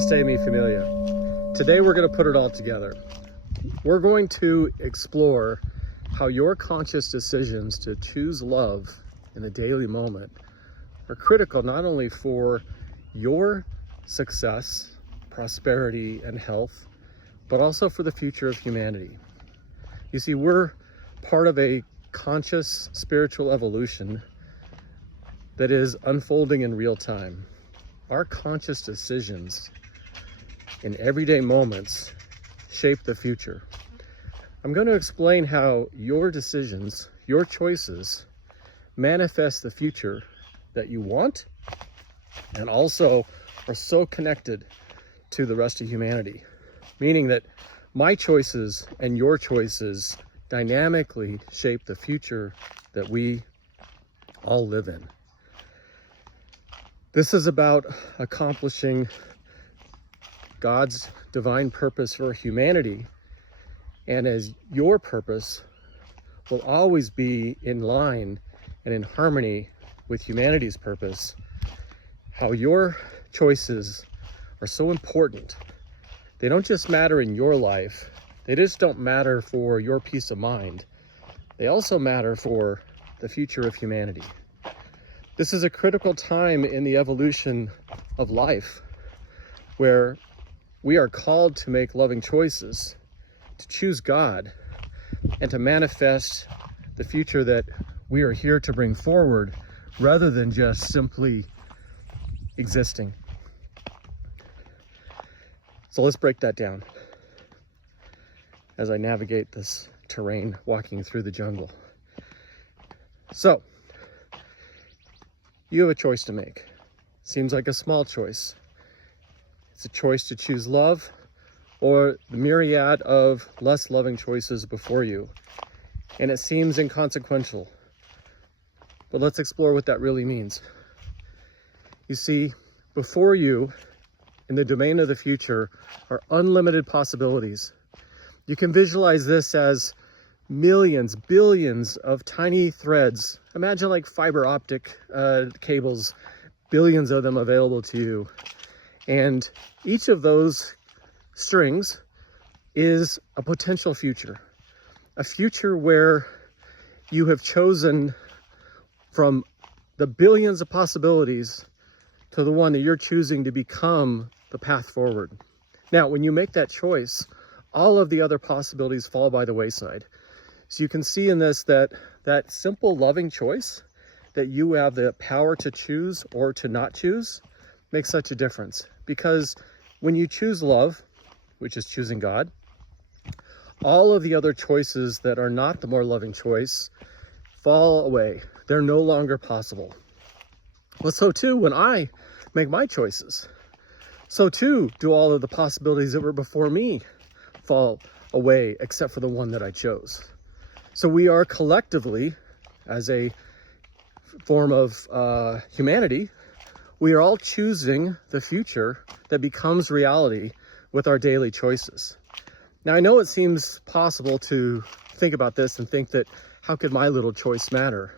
Namaste, mi familia. Today we're going to put it all together. We're going to explore how your conscious decisions to choose love in the daily moment are critical not only for your success, prosperity, and health, but also for the future of humanity. You see, we're part of a conscious spiritual evolution that is unfolding in real time. Our conscious decisions in everyday moments shape the future. I'm going to explain how your decisions, your choices, manifest the future that you want and also are so connected to the rest of humanity. Meaning that my choices and your choices dynamically shape the future that we all live in. This is about accomplishing God's divine purpose for humanity, and as your purpose will always be in line and in harmony with humanity's purpose, how your choices are so important. They don't just matter in your life, they just don't matter for your peace of mind. They also matter for the future of humanity. This is a critical time in the evolution of life where we are called to make loving choices, to choose God, and to manifest the future that we are here to bring forward rather than just simply existing. So let's break that down as I navigate this terrain walking through the jungle. So, you have a choice to make. Seems like a small choice. It's a choice to choose love or the myriad of less loving choices before you. And it seems inconsequential. But let's explore what that really means. You see, before you, in the domain of the future, are unlimited possibilities. You can visualize this as millions, billions of tiny threads. Imagine like fiber optic cables, billions of them available to you. And each of those strings is a potential future. A future where you have chosen from the billions of possibilities to the one that you're choosing to become the path forward. Now, when you make that choice, all of the other possibilities fall by the wayside. So you can see in this that simple loving choice that you have the power to choose or to not choose makes such a difference. Because when you choose love, which is choosing God, all of the other choices that are not the more loving choice fall away. They're no longer possible. Well, so too, when I make my choices, so too do all of the possibilities that were before me fall away, except for the one that I chose. So we are collectively, as a form of humanity, we are all choosing the future that becomes reality with our daily choices. Now, I know it seems possible to think about this and think that, how could my little choice matter?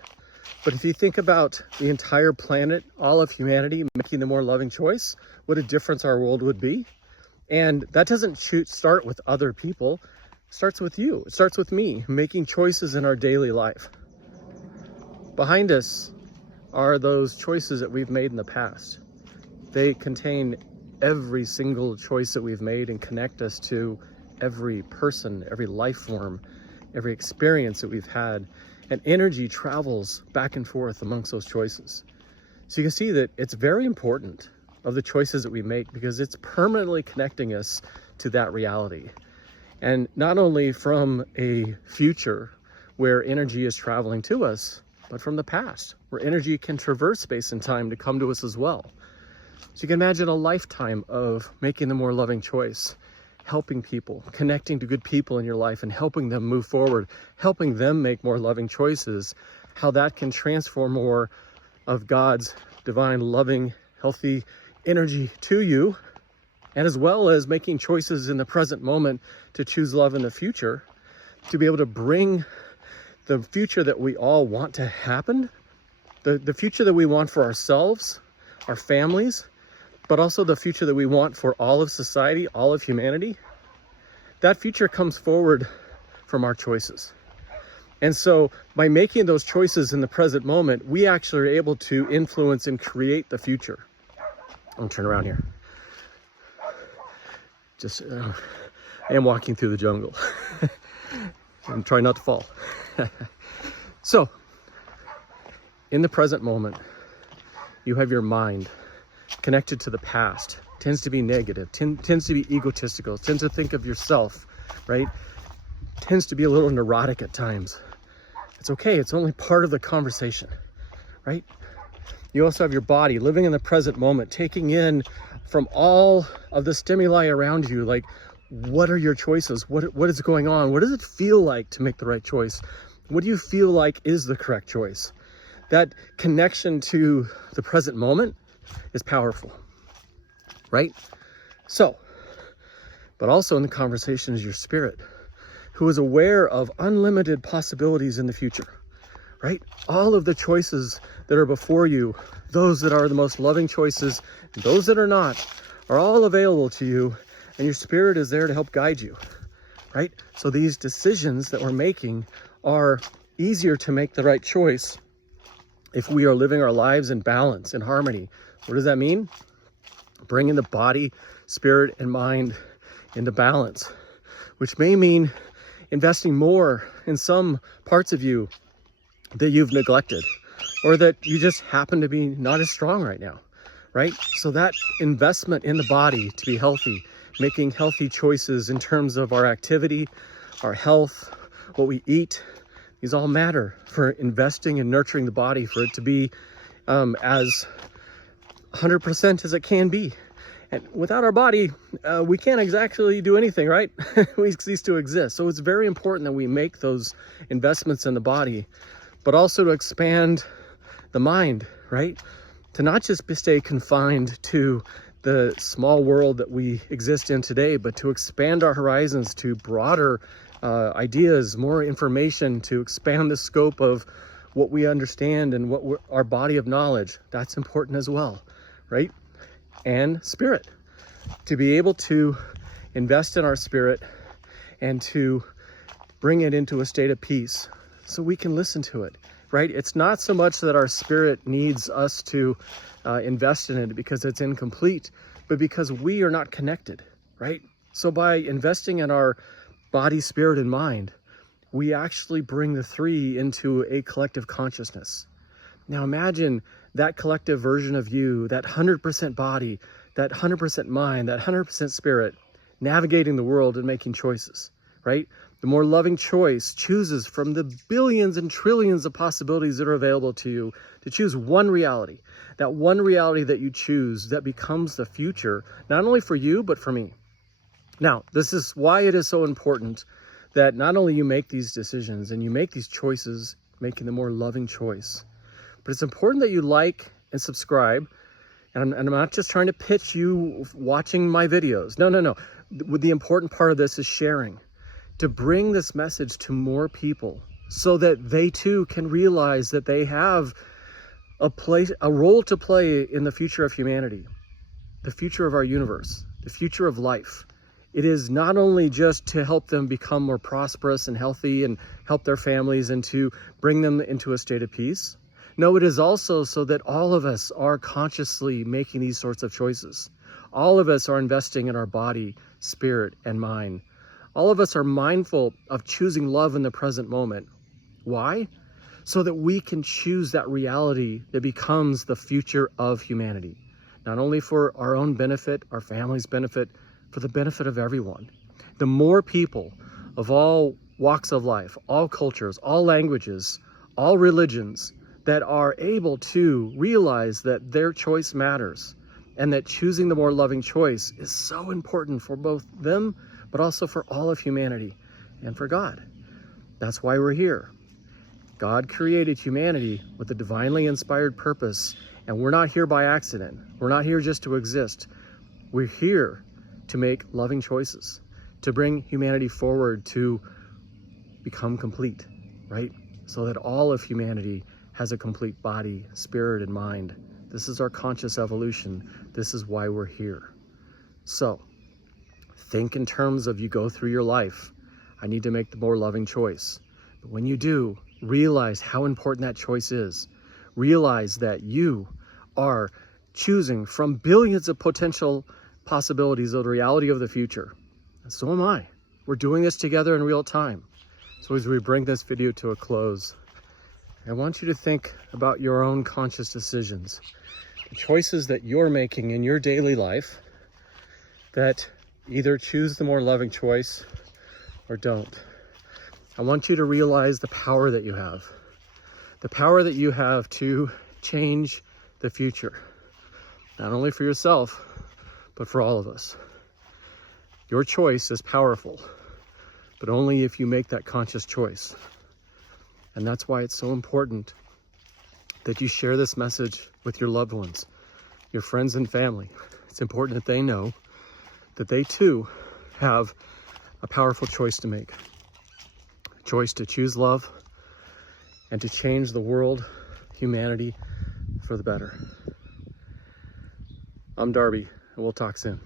But if you think about the entire planet, all of humanity making the more loving choice, what a difference our world would be. And that doesn't start with other people. It starts with you. It starts with me making choices in our daily life. Behind us are those choices that we've made in the past. They contain every single choice that we've made and connect us to every person, every life form, every experience that we've had. And energy travels back and forth amongst those choices. So you can see that it's very important of the choices that we make because it's permanently connecting us to that reality. And not only from a future where energy is traveling to us, but from the past where energy can traverse space and time to come to us as well. So you can imagine a lifetime of making the more loving choice, helping people, connecting to good people in your life and helping them move forward, helping them make more loving choices, how that can transform more of God's divine, loving, healthy energy to you, and as well as making choices in the present moment to choose love in the future, to be able to bring the future that we all want to happen, the future that we want for ourselves, our families, but also the future that we want for all of society, all of humanity, that future comes forward from our choices. And so by making those choices in the present moment, we actually are able to influence and create the future. I'm gonna turn around here. I am walking through the jungle. I'm trying not to fall. So, in the present moment, you have your mind connected to the past, tends to be negative, tends to be egotistical, tends to think of yourself, right? Tends to be a little neurotic at times. It's okay, it's only part of the conversation, right? You also have your body living in the present moment, taking in from all of the stimuli around you, like, what are your choices? What is going on? What does it feel like to make the right choice? What do you feel like is the correct choice? That connection to the present moment is powerful, right? So, but also in the conversation is your spirit, who is aware of unlimited possibilities in the future, right? All of the choices that are before you, those that are the most loving choices, and those that are not, are all available to you, and your spirit is there to help guide you, right? So these decisions that we're making are easier to make the right choice if we are living our lives in balance, in harmony. What does that mean? Bringing the body, spirit, and mind into balance, which may mean investing more in some parts of you that you've neglected, or that you just happen to be not as strong right now, right? So that investment in the body to be healthy, making healthy choices in terms of our activity, our health, what we eat, these all matter for investing and nurturing the body, for it to be as 100% as it can be. And without our body, we can't exactly do anything, right? We cease to exist. So it's very important that we make those investments in the body, but also to expand the mind, right? To not just stay confined to the small world that we exist in today, but to expand our horizons to broader ideas, more information, to expand the scope of what we understand and what our body of knowledge. That's important as well, right? And spirit, to be able to invest in our spirit and to bring it into a state of peace so we can listen to it, right? It's not so much that our spirit needs us to invest in it because it's incomplete, but because we are not connected, right? So by investing in our body, spirit, and mind, we actually bring the three into a collective consciousness. Now imagine that collective version of you, that 100% body, that 100% mind, that 100% spirit, navigating the world and making choices, right? The more loving choice chooses from the billions and trillions of possibilities that are available to you to choose one reality. That one reality that you choose that becomes the future, not only for you, but for me. Now, this is why it is so important that not only you make these decisions and you make these choices, making the more loving choice, but it's important that you like and subscribe. And I'm not just trying to pitch you watching my videos. No. The important part of this is sharing, to bring this message to more people so that they too can realize that they have a role to play in the future of humanity, the future of our universe, the future of life. It is not only just to help them become more prosperous and healthy and help their families and to bring them into a state of peace. No, it is also so that all of us are consciously making these sorts of choices. All of us are investing in our body, spirit, and mind. All of us are mindful of choosing love in the present moment. Why? So that we can choose that reality that becomes the future of humanity. Not only for our own benefit, our family's benefit, for the benefit of everyone. The more people of all walks of life, all cultures, all languages, all religions that are able to realize that their choice matters and that choosing the more loving choice is so important for both them, but also for all of humanity and for God. That's why we're here. God created humanity with a divinely inspired purpose, and we're not here by accident. We're not here just to exist. We're here to make loving choices, to bring humanity forward, to become complete, right? So that all of humanity has a complete body, spirit, and mind This is our conscious evolution. This is why we're here. So think in terms of, you go through your life, I need to make the more loving choice. But when you do, realize how important that choice is. Realize that you are choosing from billions of potential possibilities of the reality of the future. And so am I. We're doing this together in real time. So as we bring this video to a close, I want you to think about your own conscious decisions, the choices that you're making in your daily life that either choose the more loving choice or don't. I want you to realize the power that you have. The power that you have to change the future. Not only for yourself, but for all of us. Your choice is powerful, but only if you make that conscious choice. And that's why it's so important that you share this message with your loved ones, your friends and family. It's important that they know that they too have a powerful choice to make. A choice to choose love and to change the world, humanity, for the better. I'm Darby, and we'll talk soon.